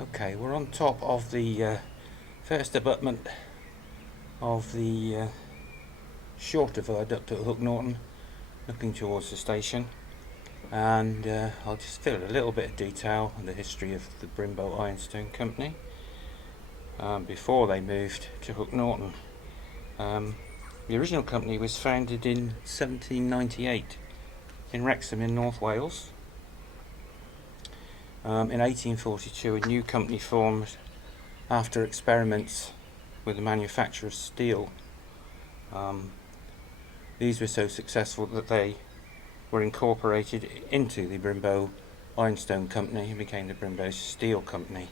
Okay, we're on top of the first abutment of the shorter viaduct at Hook Norton, looking towards the station, and I'll just fill a little bit of detail on the history of the Brymbo Ironstone company before they moved to Hook Norton. The original company was founded in 1798 in Wrexham in North Wales. In 1842 a new company formed after experiments with the manufacture of steel. These were so successful that they were incorporated into the Brymbo Ironstone Company and became the Brymbo Steel Company.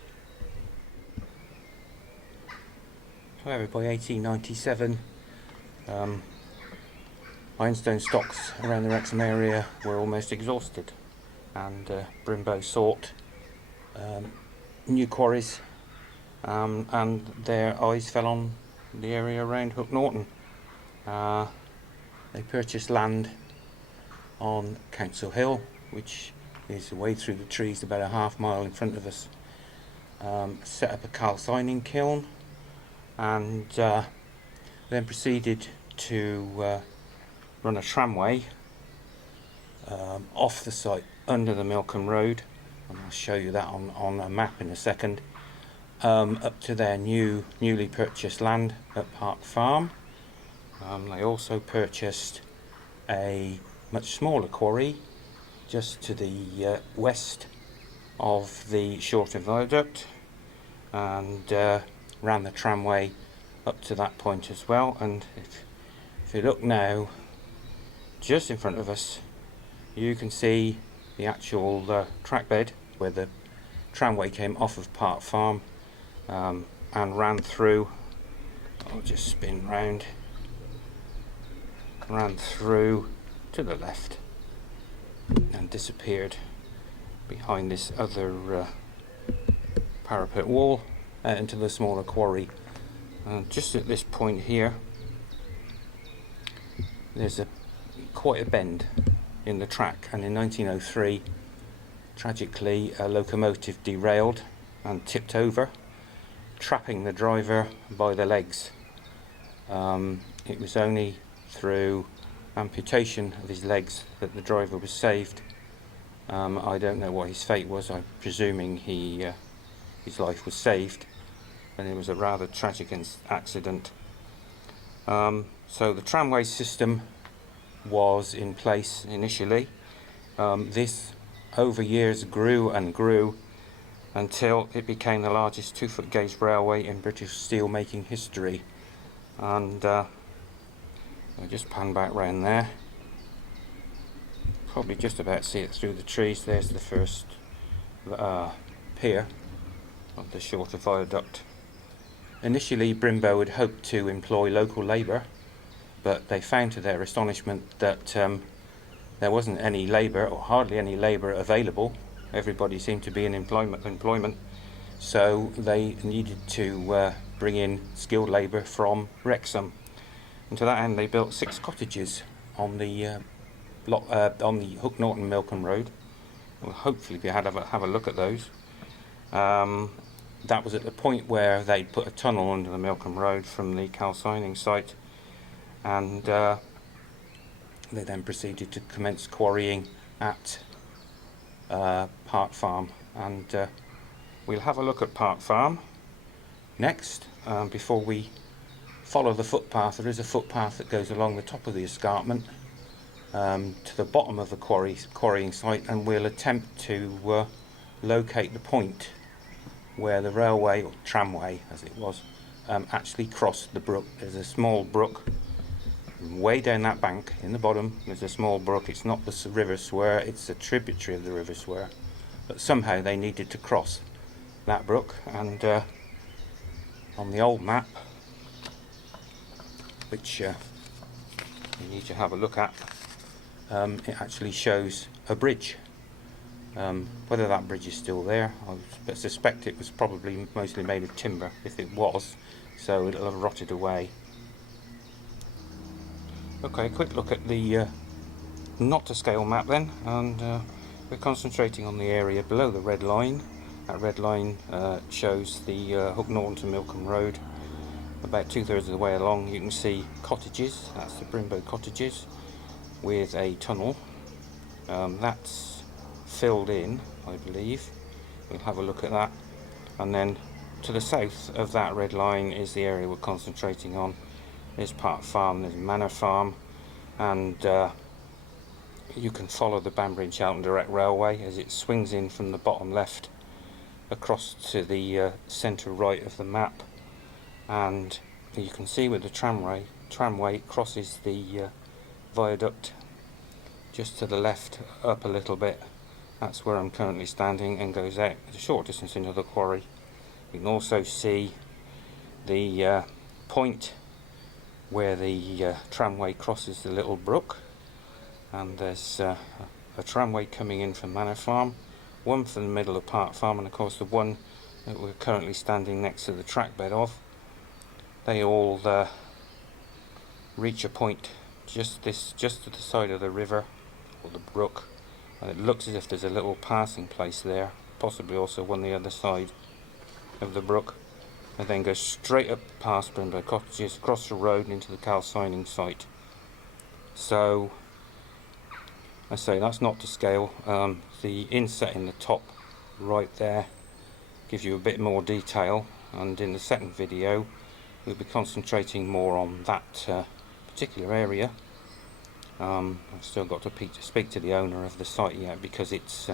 However, by 1897 ironstone stocks around the Wrexham area were almost exhausted, and Brymbo sought new quarries, and their eyes fell on the area around Hook Norton. They purchased land on Council Hill, which is away through the trees about a half-mile in front of us, set up a calcining kiln, and then proceeded to run a tramway off the site under the Milcombe Road, and I'll show you that on a map in a second, up to their newly purchased land at Park Farm. They also purchased a much smaller quarry just to the west of the shorter viaduct, and ran the tramway up to that point as well. And if you look now, just in front of us, you can see the actual track bed where the tramway came off of Park Farm and ran through. I'll just spin round. Ran through to the left and disappeared behind this other parapet wall into the smaller quarry. Just at this point here, there's quite a bend in the track, and in 1903 tragically a locomotive derailed and tipped over, trapping the driver by the legs. It was only through amputation of his legs that the driver was saved. I don't know what his fate was. I'm presuming his life was saved, and it was a rather tragic accident. So the tramway system was in place initially. This over years grew and grew until it became the largest 2-foot gauge railway in British steel making history. And I'll just pan back round there. Probably just about see it through the trees. There's the first pier of the shorter viaduct. Initially Brymbo had hoped to employ local labour, but they found to their astonishment that there wasn't any labour, or hardly any labour, available. Everybody seemed to be in employment, so they needed to bring in skilled labour from Wrexham. And to that end they built 6 cottages on the Hook Norton Milcombe Road. We'll hopefully have a look at those. That was at the point where they put a tunnel under the Milcombe Road from the calcining site, and they then proceeded to commence quarrying at Park Farm, and we'll have a look at Park Farm next. Before we follow the footpath, there is a footpath that goes along the top of the escarpment to the bottom of the quarrying site, and we'll attempt to locate the point where the railway, or tramway as it was, actually crossed the brook. There's a small brook way down that bank in the bottom. There's a small brook. It's not the River Sware, it's a tributary of the River Sware, but somehow they needed to cross that brook, and on the old map, which you need to have a look at, it actually shows a bridge. Whether that bridge is still there, I suspect it was probably mostly made of timber, if it was, so it'll have rotted away. Okay, quick look at the not to scale map then, and we're concentrating on the area below the red line That red line shows the Hook Norton to Milcombe Road. About 2/3 of the way along you can see cottages, that's the Brymbo cottages, with a tunnel. That's filled in, I believe. We'll have a look at that. And then to the south of that red line is the area we're concentrating on. There's Park Farm, there's Manor Farm, and you can follow the Banbury and Cheltenham direct railway as it swings in from the bottom left across to the centre right of the map, and you can see where the tramway crosses the viaduct just to the left up a little bit. That's where I'm currently standing, and goes out a short distance into the quarry. You can also see the point where the tramway crosses the little brook, and there's a tramway coming in from Manor Farm, one from the middle of Park Farm, and of course the one that we're currently standing next to the track bed of. They all reach a point just to the side of the river or the brook, and it looks as if there's a little passing place there, possibly also one the other side of the brook, and then goes straight up past Brymbo cottages, across the road and into the calcining site. So I say that's not to scale. The inset in the top right there gives you a bit more detail, and in the second video we'll be concentrating more on that particular area. I've still got to speak to the owner of the site yet, because it's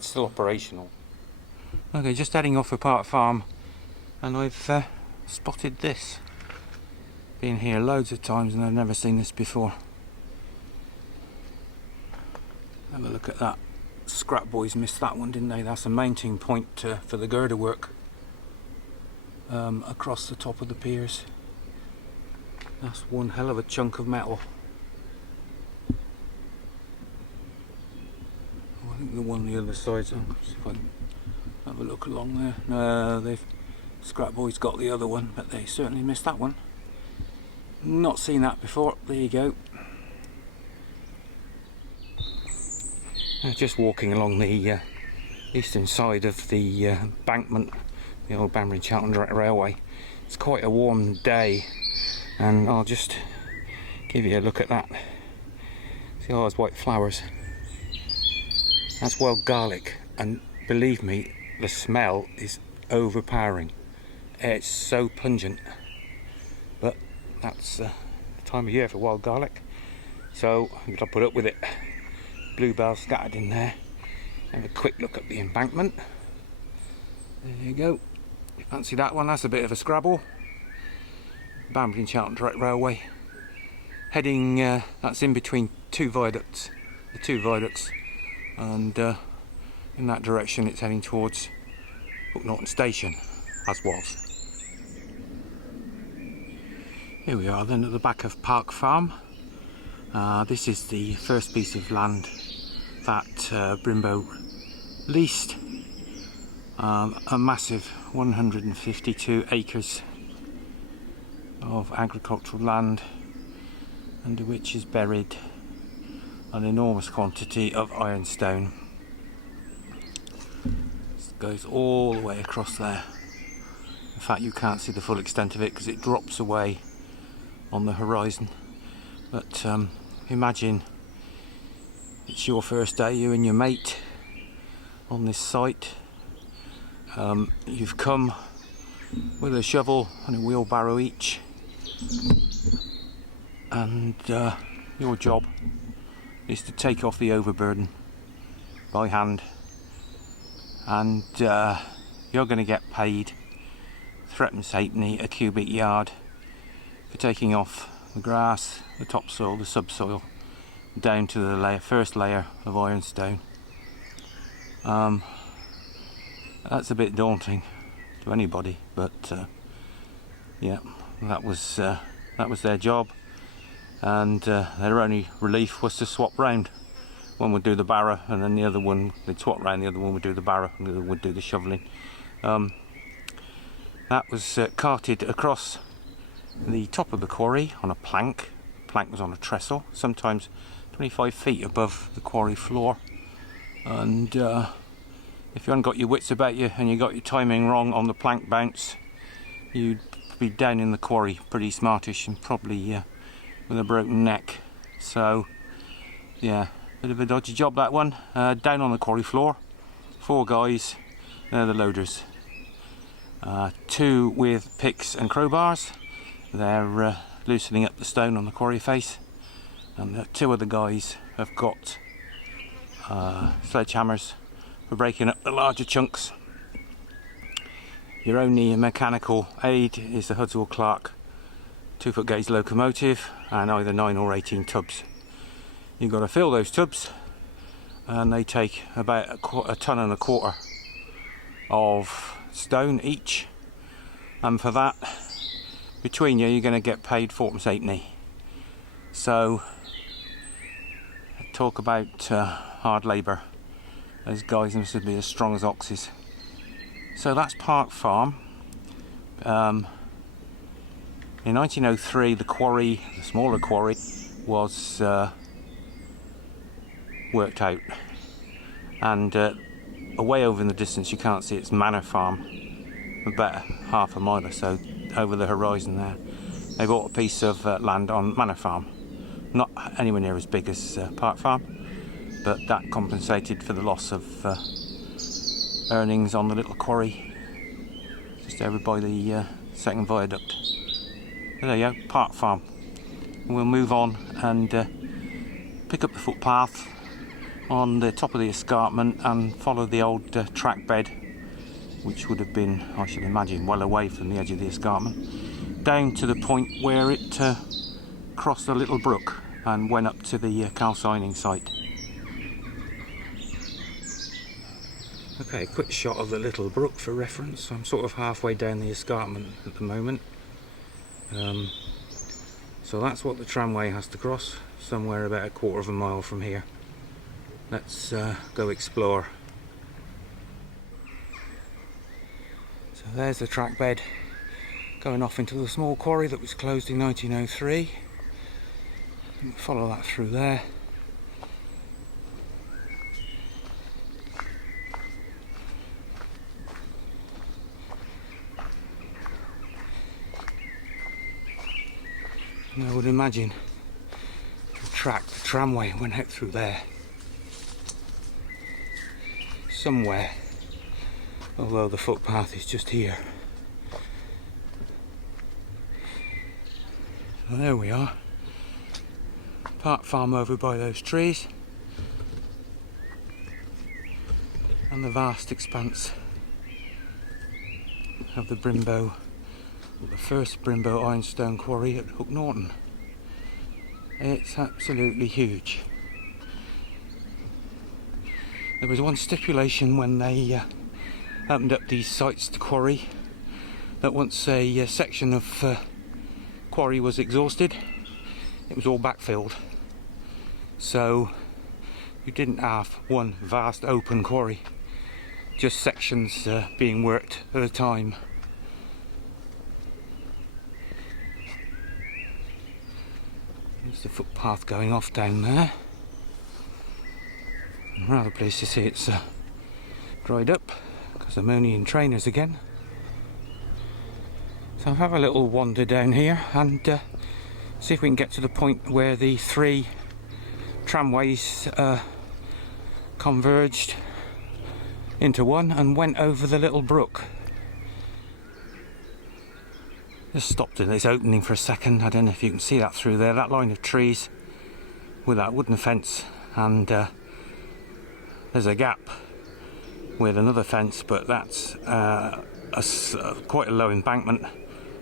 still operational. Okay, just heading off for Park Farm, and I've spotted this. Been here loads of times and I've never seen this before. Have a look at that. Scrap boys missed that one, didn't they? That's a mounting point for the girder work across the top of the piers. That's one hell of a chunk of metal. Oh, I think the one on the other side, so see if I can have a look along there. No, they've scrap boys got the other one, but they certainly missed that one. Not seen that before. There you go. Just walking along the eastern side of the embankment, the old Banbury and Cheltenham direct railway. It's quite a warm day, and I'll just give you a look at that. See all those white flowers? That's wild garlic, and believe me, the smell is overpowering. It's so pungent, but that's the time of year for wild garlic, so I'm going to put up with it. Bluebells scattered in there. Have a quick look at the embankment. There you go. You fancy that one? That's a bit of a scrabble. Banbury and Cheltenham direct railway. Heading, that's in between two viaducts. The two viaducts. And in that direction it's heading towards Hook Norton station, as was. Here we are then at the back of Park Farm. This is the first piece of land that Brymbo leased. A massive 152 acres of agricultural land, under which is buried an enormous quantity of ironstone. This goes all the way across there. In fact, you can't see the full extent of it because it drops away on the horizon. But imagine it's your first day, you and your mate on this site. You've come with a shovel and a wheelbarrow each, and your job is to take off the overburden by hand, and you're going to get paid threepence halfpenny a cubic yard for taking off the grass, the topsoil, the subsoil, down to the first layer of ironstone. That's a bit daunting to anybody, but yeah, that was their job, and their only relief was to swap round. One would do the barrow, and then the other one, they'd swap round, the other one would do the barrow, and the other would do the shovelling. That was carted across the top of the quarry on a plank. The plank was on a trestle, sometimes 25 feet above the quarry floor, and if you haven't got your wits about you and you got your timing wrong on the plank bounce, you'd be down in the quarry pretty smartish and probably with a broken neck. So yeah, bit of a dodgy job that one. Down on the quarry floor, 4 guys, they're the loaders. 2 with picks and crowbars, they're loosening up the stone on the quarry face, and the 2 other guys have got sledgehammers for breaking up the larger chunks. Your only mechanical aid is the Hudswell Clark 2-foot gauge locomotive and either 9 or 18 tubs. You've got to fill those tubs, and they take about a ton and a quarter of stone each, and for that, between you, you're going to get paid 4.8. So talk about hard labour. Those guys must be as strong as oxes. So that's Park Farm. In 1903, the quarry, the smaller quarry, was worked out, and away over in the distance you can't see it's Manor Farm, about half a mile or so over the horizon there. They bought a piece of land on Manor Farm, not anywhere near as big as Park Farm, but that compensated for the loss of earnings on the little quarry just over by the second viaduct. So there you go, Park Farm. We'll move on and pick up the footpath on the top of the escarpment and follow the old track bed, which would have been, I should imagine, well away from the edge of the escarpment, down to the point where it crossed a little brook and went up to the calcining site. Okay, quick shot of the little brook for reference. I'm sort of halfway down the escarpment at the moment. So that's what the tramway has to cross, somewhere about a quarter of a mile from here. Let's go explore. So there's the track bed going off into the small quarry that was closed in 1903. Follow that through there. And I would imagine the tramway went out through there somewhere, although the footpath is just here. So there we are, Park Farm over by those trees, and the vast expanse of the Brymbo, the first Brymbo Ironstone quarry at Hook Norton. It's absolutely huge. There was one stipulation when they opened up these sites to quarry, that once a section of quarry was exhausted, it was all backfilled. So you didn't have one vast open quarry, just sections being worked at a time. There's the footpath going off down there. I'm rather pleased to see it's dried up, because I'm only in trainers again. So I'll have a little wander down here and see if we can get to the point where the 3 tramways converged into one and went over the little brook. Just stopped in this opening for a second. I don't know if you can see that through there, that line of trees with that wooden fence, and there's a gap with another fence, but that's quite a low embankment.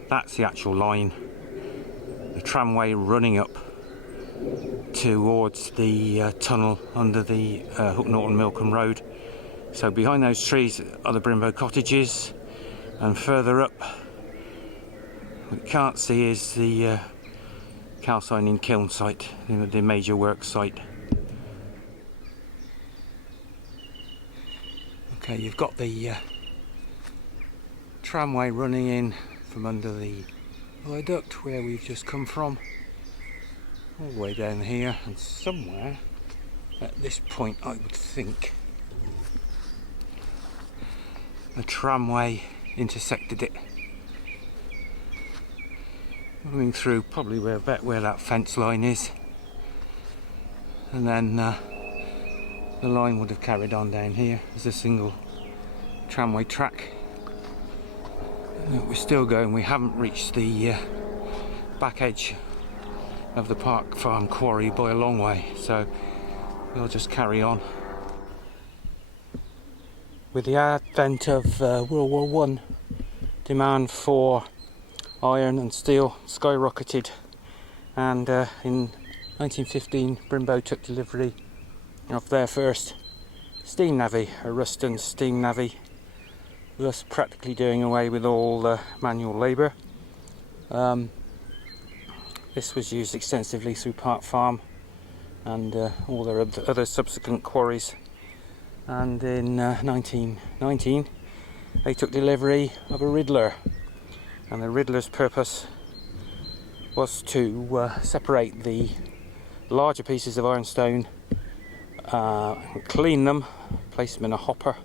That's the actual line. The tramway running up towards the tunnel under the Hook Norton Milcombe Road. So behind those trees are the Brymbo cottages, and further up, what you can't see is the calcining kiln site, the major work site. Okay, you've got the tramway running in from under the viaduct where we've just come from, all the way down here, and somewhere at this point I would think a tramway intersected it, running through probably where that fence line is, and then the line would have carried on down here as a single tramway track. We're still going. We haven't reached the back edge of the Park Farm quarry by a long way, so we'll just carry on. With the advent of World War I, demand for iron and steel skyrocketed, and in 1915 Brymbo took delivery of their first steam navvy, a Ruston steam navvy, thus practically doing away with all manual labour. This was used extensively through Park Farm and all their other subsequent quarries, and in 1919 they took delivery of a riddler, and the riddler's purpose was to separate the larger pieces of ironstone, clean them, place them in a hopper,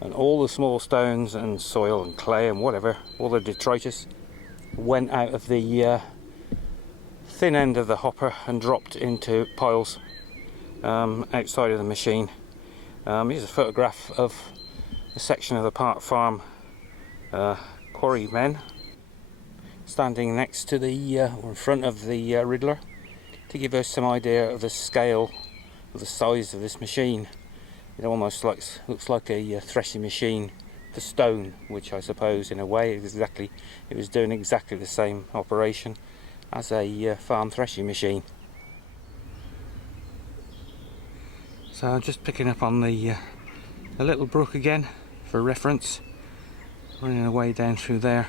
and all the small stones and soil and clay and whatever, all the detritus, went out of the thin end of the hopper and dropped into piles outside of the machine. Here's a photograph of a section of the Park Farm quarrymen standing next to the or in front of the riddler, to give us some idea of the scale of the size of this machine. It almost looks like a threshing machine for stone, which I suppose in a way it was doing exactly the same operation as a farm threshing machine. So I'm just picking up on the little brook again for reference, running away down through there,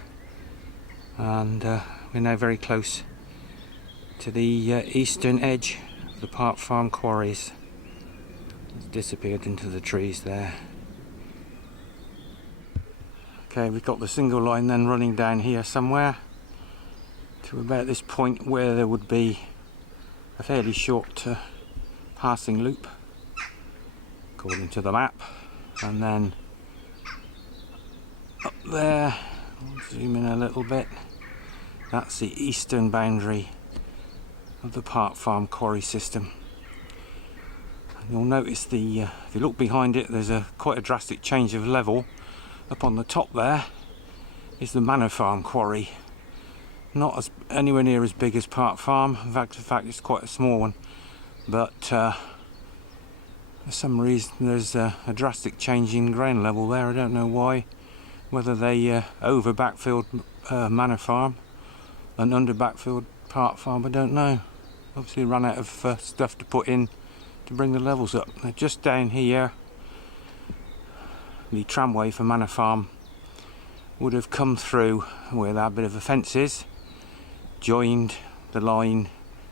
and we're now very close to the eastern edge of the Park Farm quarries. It's disappeared into the trees there. Okay, we've got the single line then running down here somewhere to about this point where there would be a fairly short passing loop according to the map, and then up there, I'll zoom in a little bit, that's the eastern boundary of the Park Farm quarry system. And you'll notice if you look behind it, there's quite a drastic change of level. Up on the top there is the Manor Farm quarry, not anywhere near as big as Park Farm. In fact it's quite a small one, but for some reason there's a drastic change in ground level there. I don't know why, whether they over backfilled Manor Farm and under backfilled Park Farm, I don't know. Obviously run out of stuff to put in to bring the levels up. Now just down here, the tramway for Manor Farm would have come through where that bit of a fence is, joined the line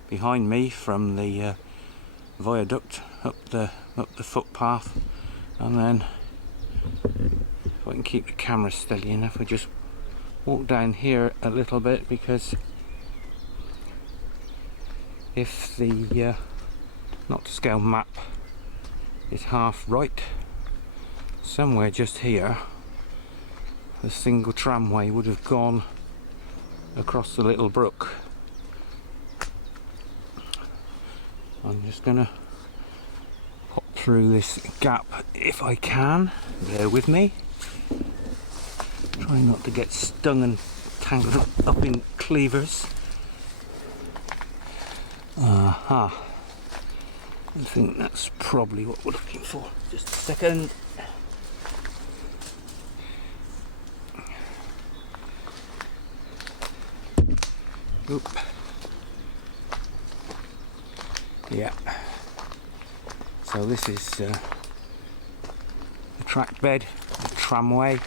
behind me from the viaduct up the footpath, and then if I can keep the camera steady enough, I just walk down here a little bit, because if the not to scale map is half right, somewhere just here the single tramway would have gone across the little brook. I'm just gonna hop through this gap if I can, bear with me, try not to get stung and tangled up in cleavers. Aha, I think that's probably what we're looking for. Just a second. Oop. Yeah. So this is the track bed, the tramway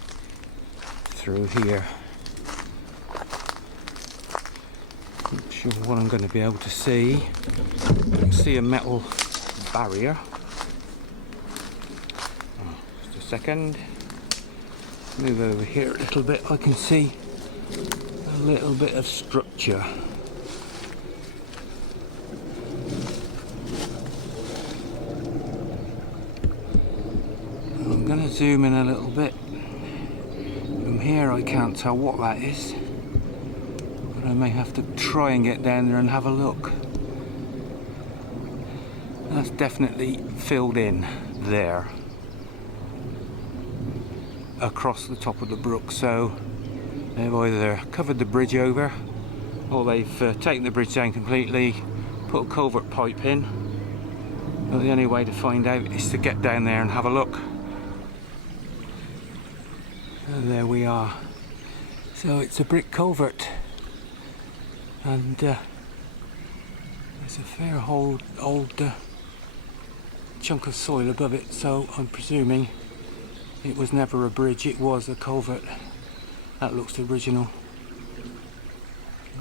through here. Not sure what I'm going to be able to see. I can see a metal barrier. Oh, just a second. Move over here a little bit. I can see a little bit of structure. I'm going to zoom in a little bit here I can't tell what that is, but I may have to try and get down there and have a look. That's definitely filled in there across the top of the brook, so they've either covered the bridge over or they've taken the bridge down completely, put a culvert pipe in. But the only way to find out is to get down there and have a look. And there we are. So it's a brick culvert, and there's a fair old chunk of soil above it, so I'm presuming it was never a bridge, it was a culvert. That looks original.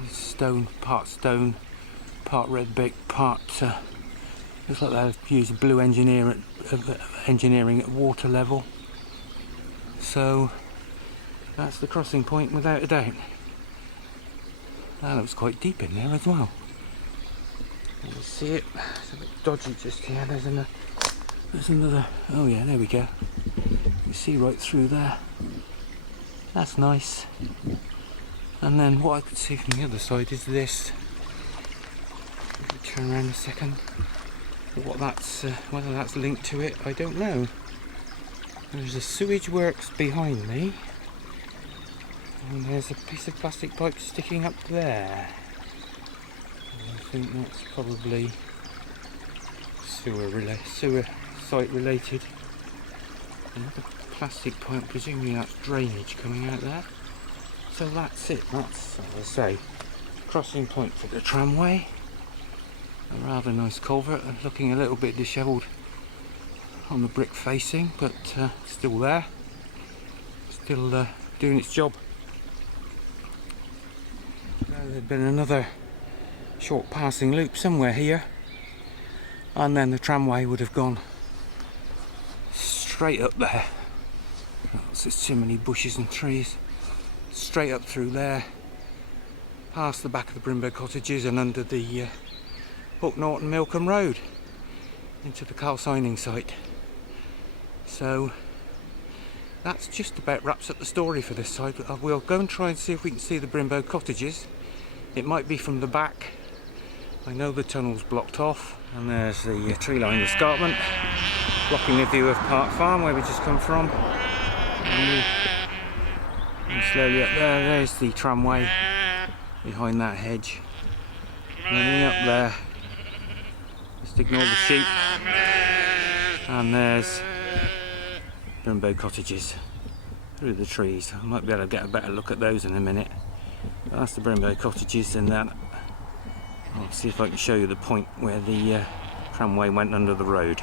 Stone, part red brick, part looks like they've used blue engineering at water level. So that's the crossing point without a doubt. That looks quite deep in there as well. You see it? It's a bit dodgy just here. There's another. Oh yeah, there we go. You see right through there. That's nice. And then what I could see from the other side is this. Let me turn around a second. What that's, whether that's linked to it, I don't know. There's a sewage works behind me, and there's a piece of plastic pipe sticking up there. I think that's probably sewer site related. Another plastic pipe, presumably that's drainage coming out there. So that's it. That's, as I say, crossing point for the tramway. A rather nice culvert, looking a little bit dishevelled on the brick facing, but still there, still doing its job. There'd been another short passing loop somewhere here, and then the tramway would have gone straight up there. Oh, there's too many bushes and trees. Straight up through there, past the back of the Brymbo cottages and under the Hook Norton Milcombe Road into the calcining site. So that's just about wraps up the story for this side. We'll go and try and see if we can see the Brymbo cottages. It might be from the back. I know the tunnel's blocked off, and there's the tree line escarpment blocking the view of Park Farm where we just come from. And slowly up there's the tramway behind that hedge. Running up there, just ignore the sheep, and there's Brymbo cottages through the trees. I might be able to get a better look at those in a minute. But that's the Brymbo cottages, and then I'll see if I can show you the point where the tramway went under the road.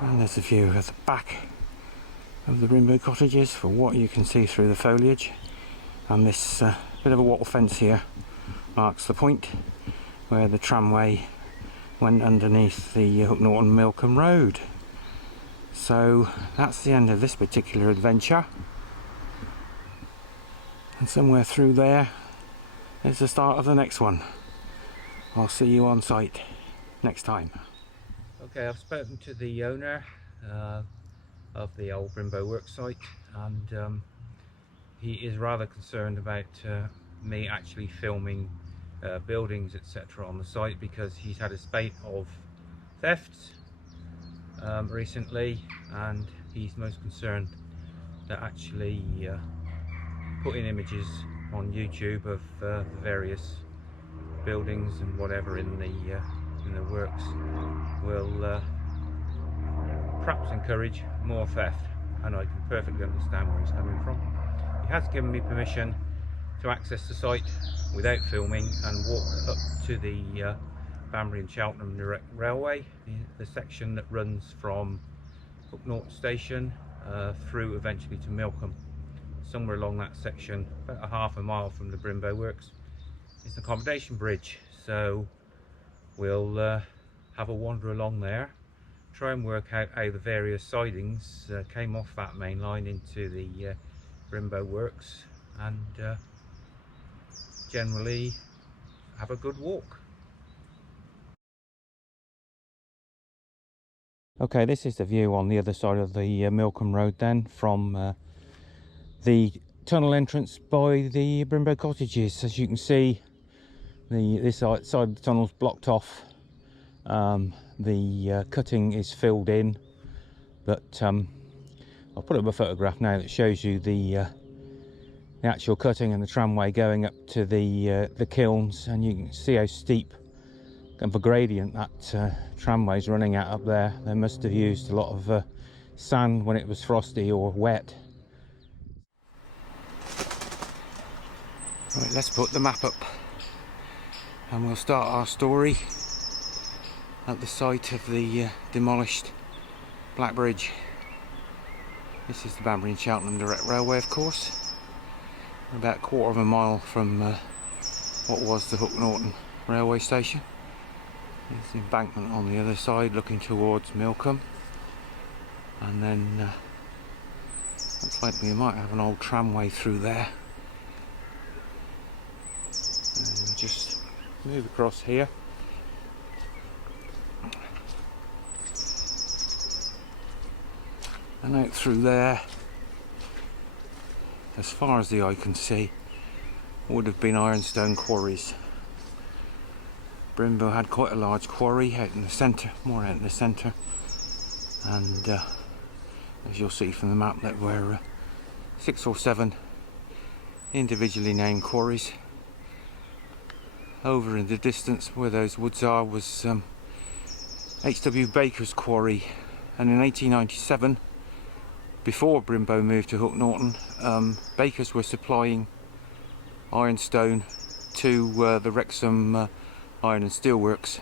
And there's a view at the back of the Brymbo cottages for what you can see through the foliage. And this bit of a wattle fence here marks the point where the tramway went underneath the Hook Norton Milcombe Road. So that's the end of this particular adventure, and somewhere through there is the start of the next one. I'll see you on site next time. Okay, I've spoken to the owner of the old Brymbo work site, and he is rather concerned about me actually filming buildings etc. on the site, because he's had a spate of thefts recently, and he's most concerned that actually putting images on YouTube of the various buildings and whatever in the works will perhaps encourage more theft, and I can perfectly understand where he's coming from. He has given me permission to access the site without filming and walk up to the Banbury and Cheltenham direct railway, the section that runs from Hook Norton station through eventually to Milcombe. Somewhere along that section, about a half a mile from the Brymbo works, is an accommodation bridge. So we'll have a wander along there, try and work out how the various sidings came off that main line into the Brymbo works, and generally have a good walk. Okay, this is the view on the other side of the Milcombe Road then, from the tunnel entrance by the Brymbo cottages. As you can see, this side of the tunnel's blocked off. The cutting is filled in, but I'll put up a photograph now that shows you the actual cutting and the tramway going up to the kilns, and you can see how steep of a gradient that tramway's running at up there. They must have used a lot of sand when it was frosty or wet. Right, let's put the map up and we'll start our story at the site of the demolished Black Bridge. This is the Banbury and Cheltenham direct railway, of course. We're about a quarter of a mile from what was the Hook Norton railway station. There's the embankment on the other side looking towards Milcombe, and then looks like we might have an old tramway through there. And we'll just move across here. And out through there, as far as the eye can see, would have been ironstone quarries. Brymbo had quite a large quarry out in the centre, more out in the centre, and as you'll see from the map, there were 6 or 7 individually named quarries. Over in the distance where those woods are was H.W. Baker's quarry, and in 1897, before Brymbo moved to Hook Norton, Bakers were supplying ironstone to the Wrexham Iron and Steel Works.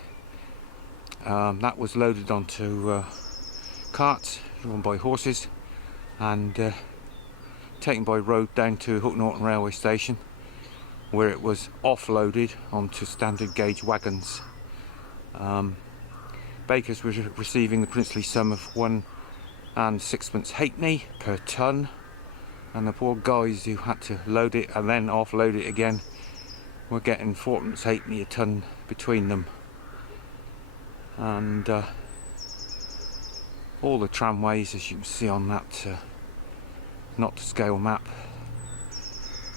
That was loaded onto carts drawn by horses and taken by road down to Hook Norton railway station, where it was offloaded onto standard gauge wagons. Bakers was receiving the princely sum of 1 and 6pence halfpenny per tonne, and the poor guys who had to load it and then offload it again were getting 4pence halfpenny a tonne between them. And all the tramways, as you can see on that not to scale map,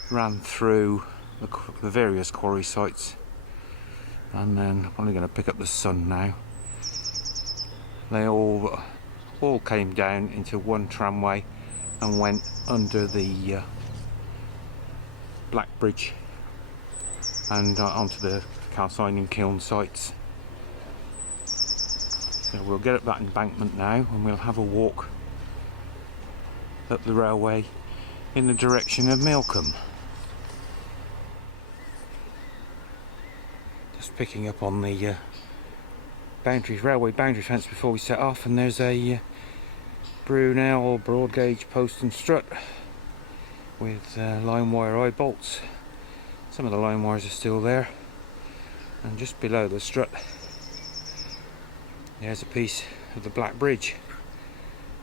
ran through the various quarry sites. And then I'm only going to pick up the sun now. They all came down into one tramway and went under the Black Bridge and onto the calcining kiln sites. So we'll get up that embankment now and we'll have a walk up the railway in the direction of Milcombe. Just picking up on the railway boundary fence before we set off, and there's a Brunel broad gauge post and strut with line wire eye bolts. Some of the line wires are still there, and just below the strut there's a piece of the Black Bridge,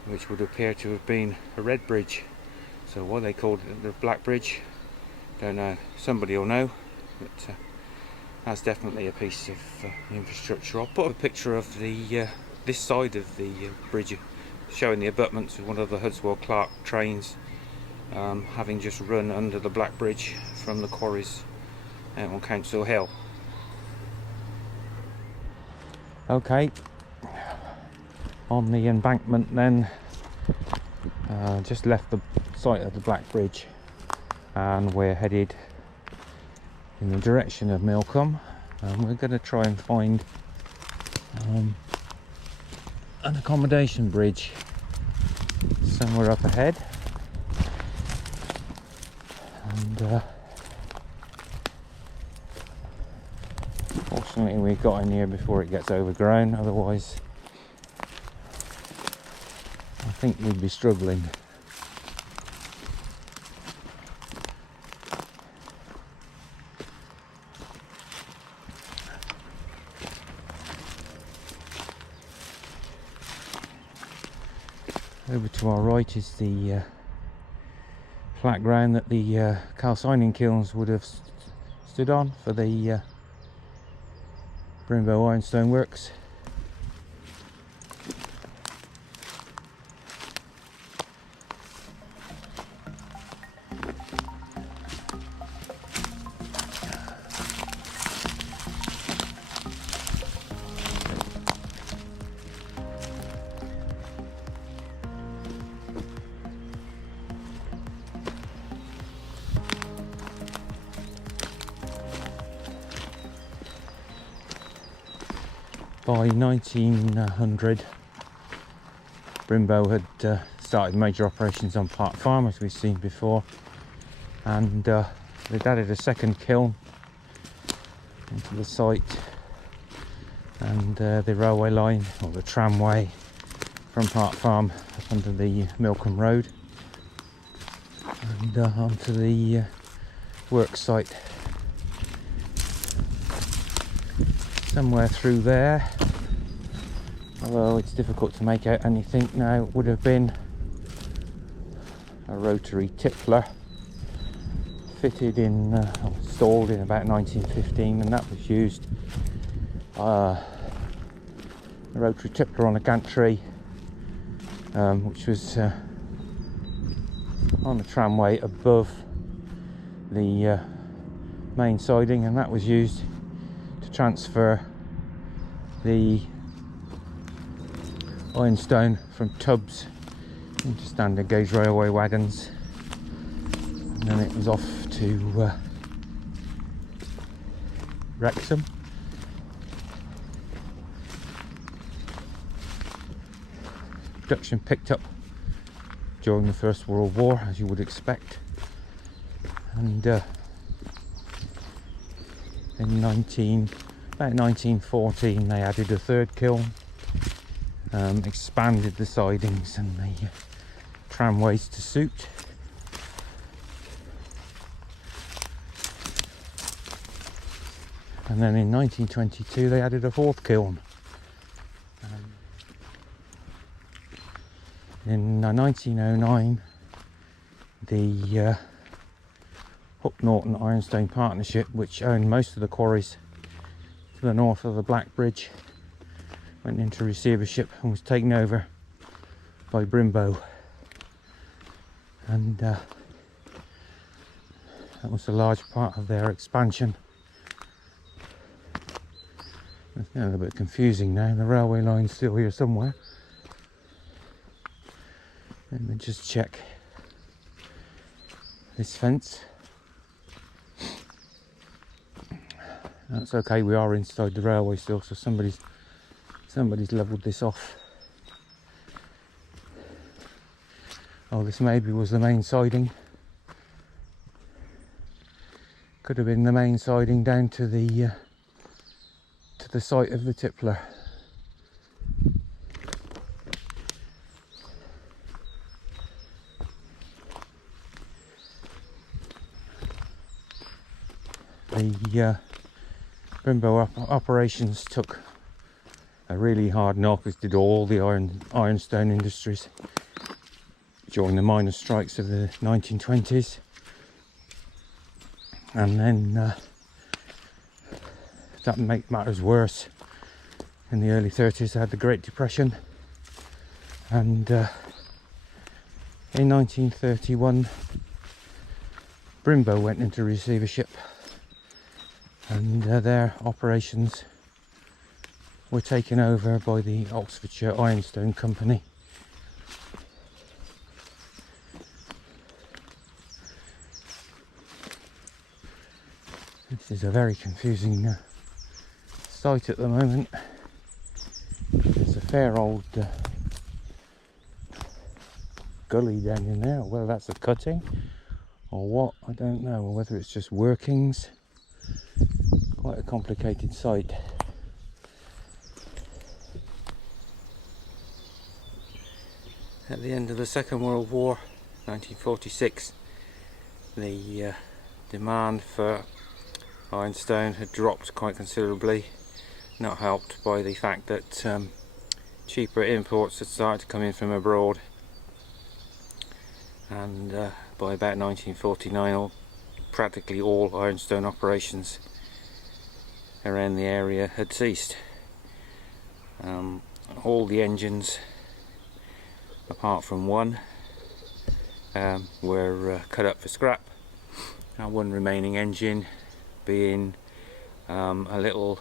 which would appear to have been a red bridge. So why they called it the Black Bridge, don't know. Somebody will know, but that's definitely a piece of infrastructure. I'll put a picture of the this side of the bridge, showing the abutments of one of the Hudswell Clark trains having just run under the Black Bridge from the quarries out on Council Hill. Okay, on the embankment then, just left the site of the Black Bridge and we're headed in the direction of Milcombe, and we're going to try and find an accommodation bridge somewhere up ahead. And fortunately we got in here before it gets overgrown, otherwise I think we'd be struggling. Over to our right is the flat ground that the calcining kilns would have stood on for the Brymbo Ironstone works. By 1900, Brymbo had started major operations on Park Farm, as we've seen before, and they'd added a second kiln into the site, and the railway line, or the tramway, from Park Farm up onto the Milcombe Road and onto the work site. Somewhere through there, although it's difficult to make out anything now, would have been a rotary tippler fitted in, installed in about 1915, and that was used, a rotary tippler on a gantry, which was on the tramway above the main siding, and that was used to transfer the ironstone from tubs into standard gauge railway wagons, and then it was off to Wrexham. Production picked up during the First World War, as you would expect, and in about 1914 they added a third kiln, expanded the sidings and the tramways to suit. And then in 1922 they added a fourth kiln. In 1909 the Hook Norton Ironstone Partnership, which owned most of the quarries to the north of the Black Bridge, went into receivership and was taken over by Brymbo, and that was a large part of their expansion. It's getting a little bit confusing now. The railway line's still here somewhere. Let me just check this fence. That's okay, we are inside the railway still, so somebody's levelled this off. Oh, this maybe was the main siding. Could have been the main siding down to the site of the tippler. The Brymbo operations took a really hard knock, as did all the ironstone industries during the miners' strikes of the 1920s, and then that made matters worse. In the early 30s they had the Great Depression, and in 1931 Brymbo went into receivership, and their operations were taken over by the Oxfordshire Ironstone Company. This is a very confusing site at the moment. There's a fair old gully down in there. Whether that's a cutting or what, I don't know, or whether it's just workings. Quite a complicated site. At the end of the Second World War, 1946, the demand for ironstone had dropped quite considerably, not helped by the fact that cheaper imports had started to come in from abroad, and by about 1949 practically all ironstone operations around the area had ceased. All the engines, apart from one, were cut up for scrap, and one remaining engine being a little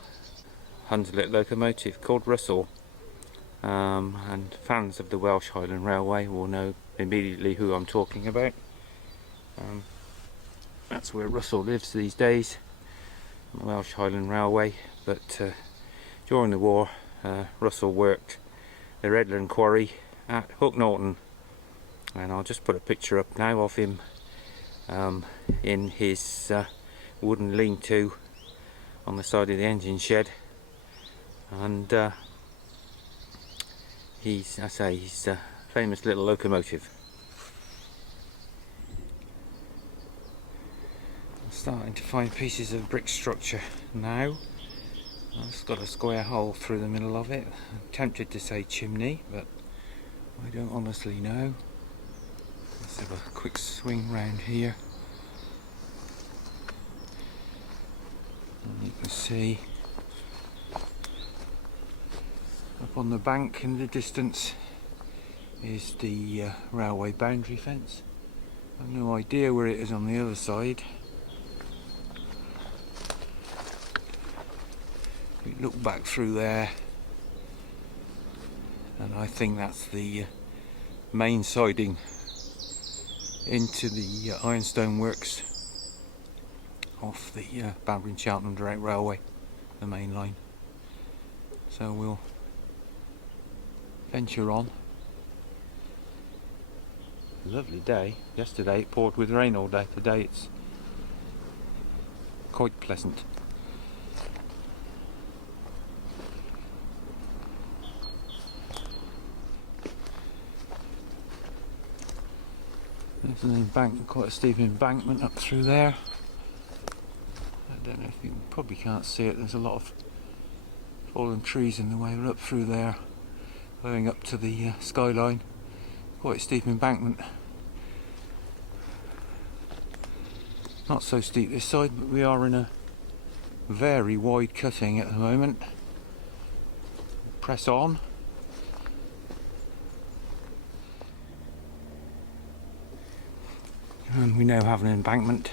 Hunterlet locomotive called Russell, and fans of the Welsh Highland Railway will know immediately who I'm talking about. That's where Russell lives these days, the Welsh Highland Railway, but during the war Russell worked the Redland quarry at Hook Norton, and I'll just put a picture up now of him in his wooden lean-to on the side of the engine shed. And he's a famous little locomotive. I'm starting to find pieces of brick structure now. It's got a square hole through the middle of it. I'm tempted to say chimney, but I don't honestly know. Let's have a quick swing round here. And you can see up on the bank in the distance is the railway boundary fence. I've no idea where it is on the other side. We look back through there, and I think that's the main siding into the ironstone works off the Banbury and Cheltenham Direct Railway, the main line. So we'll venture on. Lovely day. Yesterday it poured with rain all day. Today it's quite pleasant. There's an embankment, quite a steep embankment up through there. I don't know if you probably can't see it, there's a lot of fallen trees in the way, but up through there, going up to the skyline, quite a steep embankment. Not so steep this side, but we are in a very wide cutting at the moment. Press on. And we now have an embankment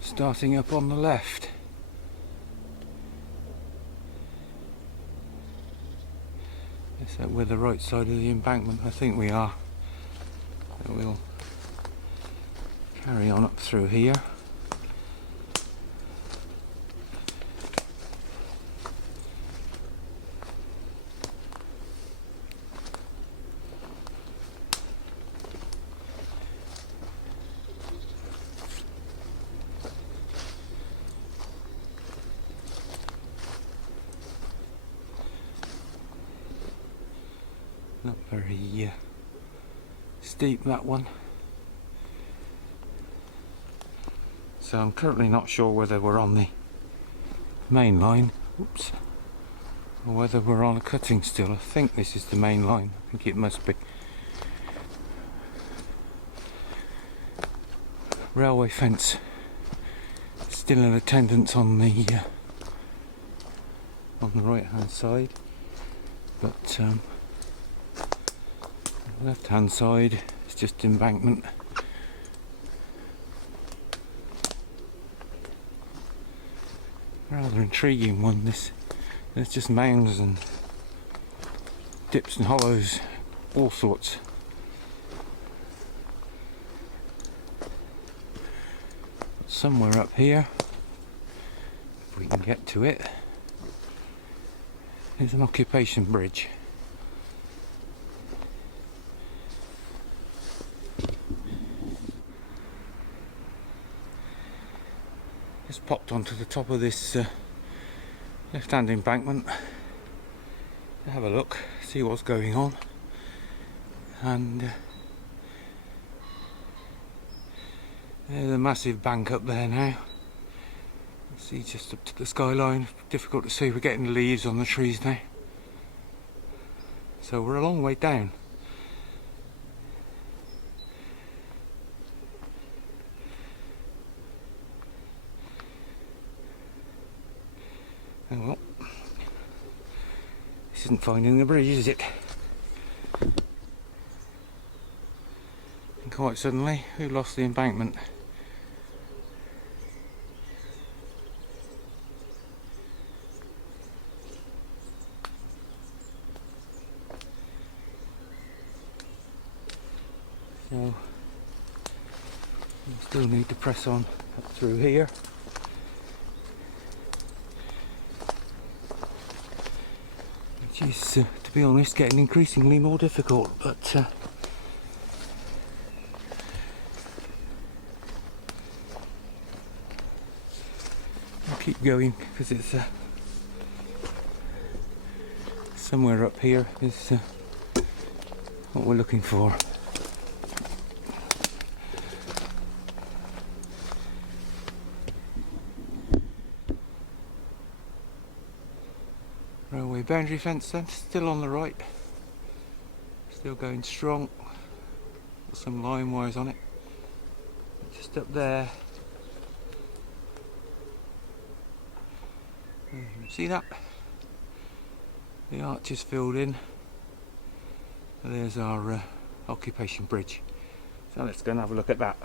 starting up on the left. Is that we're the right side of the embankment? I think we are. So we'll carry on up through here. Not very steep, that one. So I'm currently not sure whether we're on the main line, oops, or whether we're on a cutting still. I think this is the main line. I think it must be. Railway fence still in attendance on the right hand side, but left hand side is just embankment. Rather intriguing one, this. There's just mounds and dips and hollows, all sorts. Somewhere up here, if we can get to it, is an occupation bridge. Just popped onto the top of this left-hand embankment to have a look, see what's going on, and there's a massive bank up there now. See, just up to the skyline. Difficult to see, we're getting the leaves on the trees now. So we're a long way down. Oh well, this isn't finding the bridge, is it? And quite suddenly, we lost the embankment. So, we still need to press on up through here. which is, to be honest, getting increasingly more difficult, but I'll keep going because it's somewhere up here is what we're looking for. Railway boundary fence then, still on the right, still going strong, got some line wires on it, just up there, see that? The arch is filled in, there's our occupation bridge, so let's go and have a look at that.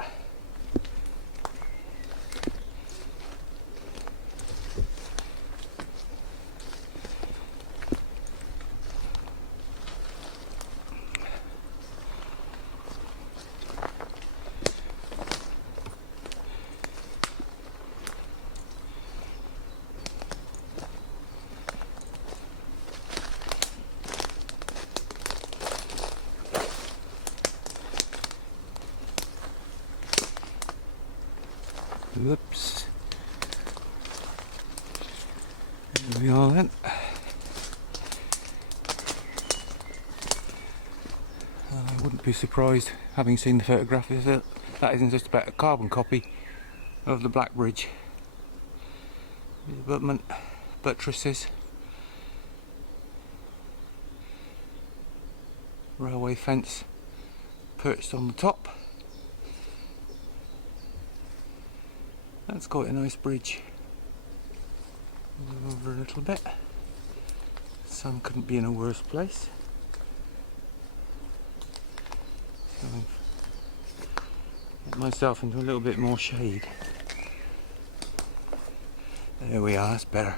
Whoops. There we are then. I wouldn't be surprised, having seen the photograph, if that isn't just about a carbon copy of the Black Bridge. The abutment, buttresses, railway fence perched on the top. That's quite a nice bridge. Move over a little bit. The sun couldn't be in a worse place. So get myself into a little bit more shade. There we are, that's better.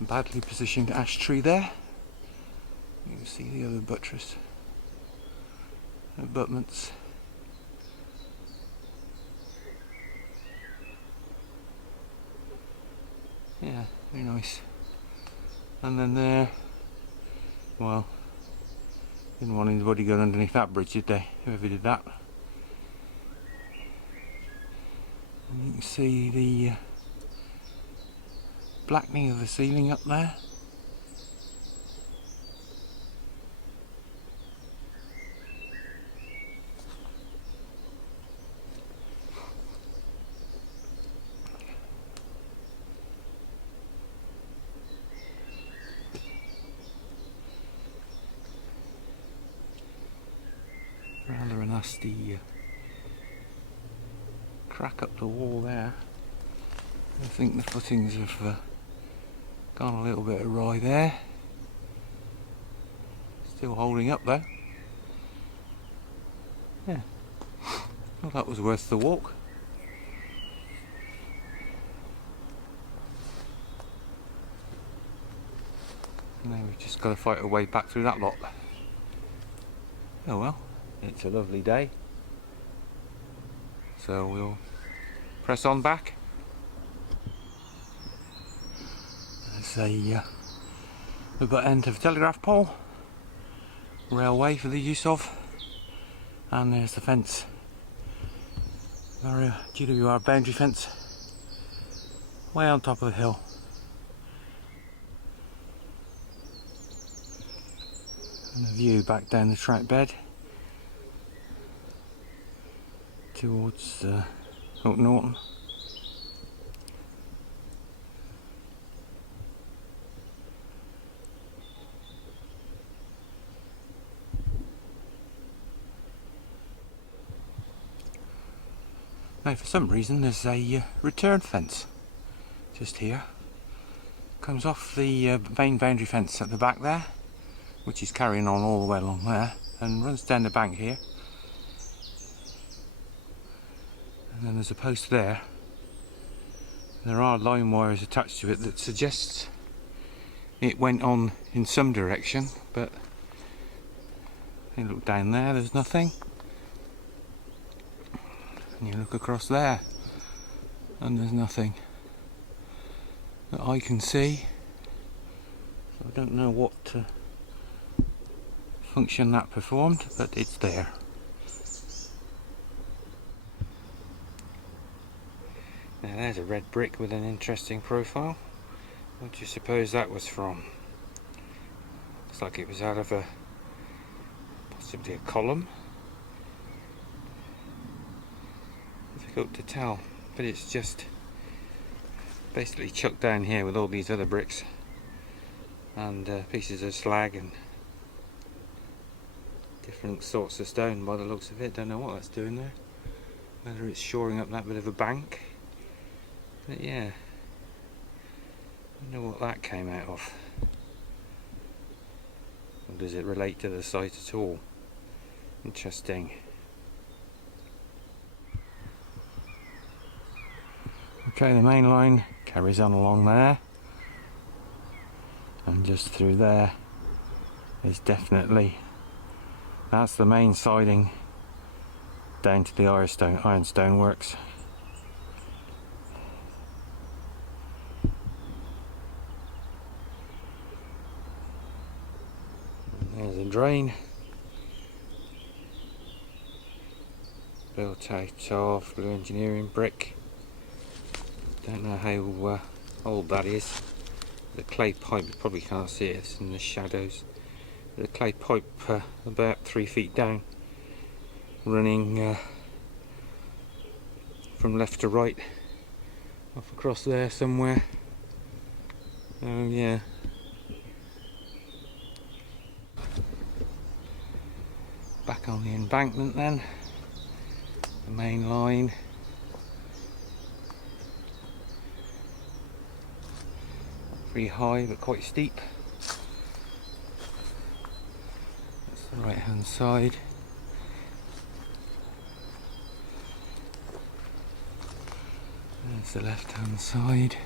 Badly positioned ash tree there. You can see the other buttress. Abutments. Yeah, very nice. And then there, well, didn't want anybody going underneath that bridge, did they? Whoever did that. And you can see the blackening of the ceiling up there. Rather a nasty crack up the wall there. I think the footings have gone a little bit awry there. Still holding up though. Yeah. Well, that was worth the walk. And now we've just got to fight our way back through that lot. Oh well. It's a lovely day, so we'll press on back. There's the butt end of a telegraph pole, railway for the use of, and there's the fence, our GWR boundary fence, way on top of the hill. And a view back down the track bed towards Hook Norton. Now for some reason there's a return fence just here. Comes off the main boundary fence at the back there, which is carrying on all the way along there, and runs down the bank here. And then there's a post there. There are line wires attached to it that suggests it went on in some direction, but you look down there, there's nothing. And you look across there, and there's nothing. that I can see. So I don't know what function that performed, but it's there. Now there's a red brick with an interesting profile. What do you suppose that was from? Looks like it was out of possibly a column. Difficult to tell, but it's just basically chucked down here with all these other bricks and pieces of slag and different sorts of stone by the looks of it. Don't know what that's doing there, whether it's shoring up that bit of a bank, but yeah, I don't know what that came out of. Or does it relate to the site at all? Interesting. Okay, the main line carries on along there, and just through there is definitely, that's the main siding down to the ironstone works. There's a drain built out of blue engineering brick. Don't know how old that is. The clay pipe, you probably can't see it, it's in the shadows. The clay pipe about 3 feet down, running from left to right, off across there somewhere. Oh yeah. Back on the embankment then, the main line. Pretty high but quite steep. That's the right hand side. There's the left hand side.